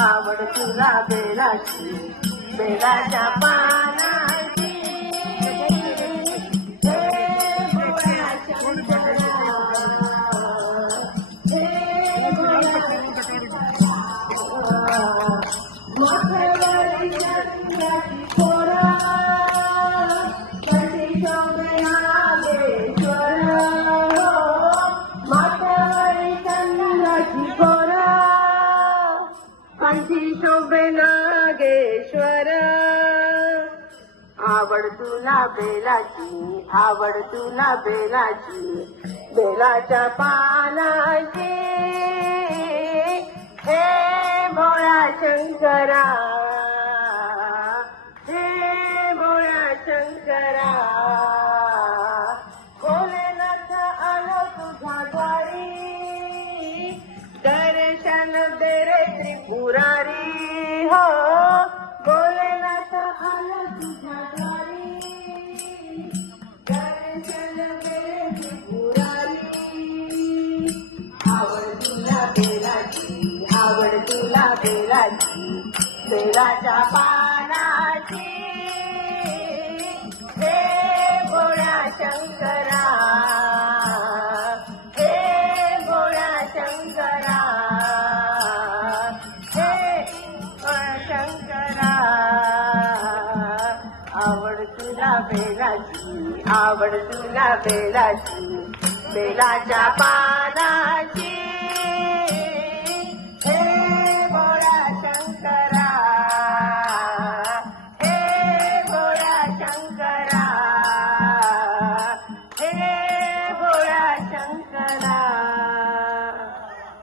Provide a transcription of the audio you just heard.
आवड तुला बेलाची बेलाच्या पानाची हे भोळ्या शंकरा हे भोळ्या माथ्यावरी चंद्राची कोरा कंठी शोभे नागेश्वर माथ्यावरी चंद्राची कोरा कंठी शोभे नागेश्वर आवड तुला बेलाची आवड तुला बेलाची बेलाच्या पानाची हे भोळ्या शंकरा हे भोळ्या शंकरा भोलेनाथ आलो तुझ्या द्वारी दर्शन दे रे त्रिपुरारी हो भोलेनाथ आलो तुझ्या द्वारी दर्शन दे रे त्रिपुरारी आवड तुला बेलाची आवड तुला बेलाची बेलाच्या पानाची हे भोळ्या शंकरा हे भोळ्या शंकरा हे भोळ्या शंकरा आवड तुला बेलाची आवड तुला बेलाची बेलाच्या पानाची